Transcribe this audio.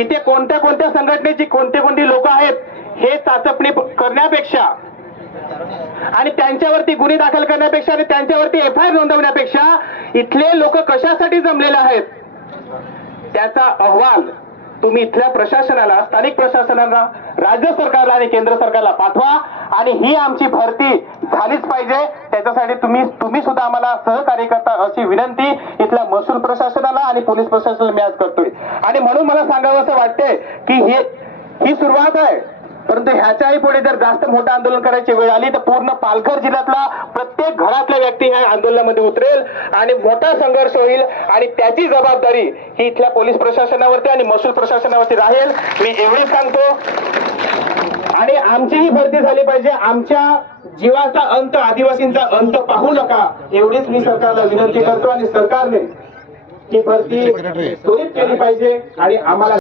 इथे कोणत्या कोणत्या संघटनेची कोणते लोक आहेत हे चाचपणी करण्यापेक्षा आणि त्यांच्यावरती गुन्हे दाखल करण्यापेक्षा आणि त्यांच्यावरती एफआयआर नोंदवण्यापेक्षा इथले लोक कशासाठी जमलेले आहेत त्याचा अहवाल तुम्ही इथल्या प्रशासनाला, स्थानिक प्रशासनाला, राज्य सरकारला आणि केंद्र सरकारला पाठवा आणि ही आमची भरती झालीच पाहिजे। त्याच्यासाठी तुम्ही सुद्धा आम्हाला सहकार्य करता अशी विनंती इथल्या महसूल प्रशासनाला आणि पोलीस प्रशासनाला मी आज करतोय। आणि म्हणून मला सांगावं असं वाटतंय की ही सुरुवात आहे, परंतु ह्याच्याही पुढे जर जास्त मोठं आंदोलन करायची वेळ आली तर पूर्ण पालघर जिल्ह्यातला प्रत्येक घरातल्या व्यक्ती ह्या आंदोलनामध्ये उतरेल आणि मोठा संघर्ष होईल आणि त्याची जबाबदारी ही इथल्या पोलीस प्रशासनावरती आणि महसूल प्रशासनावरती राहील। मी एवढंच सांगतो आणि आमची ही भरती झाली पाहिजे। आमच्या जीवाचा अंत, आदिवासींचा अंत पाहू नका एवढीच मी सरकारला विनंती करतो आणि सरकारने ही भरती त्वरित केली पाहिजे आणि आम्हाला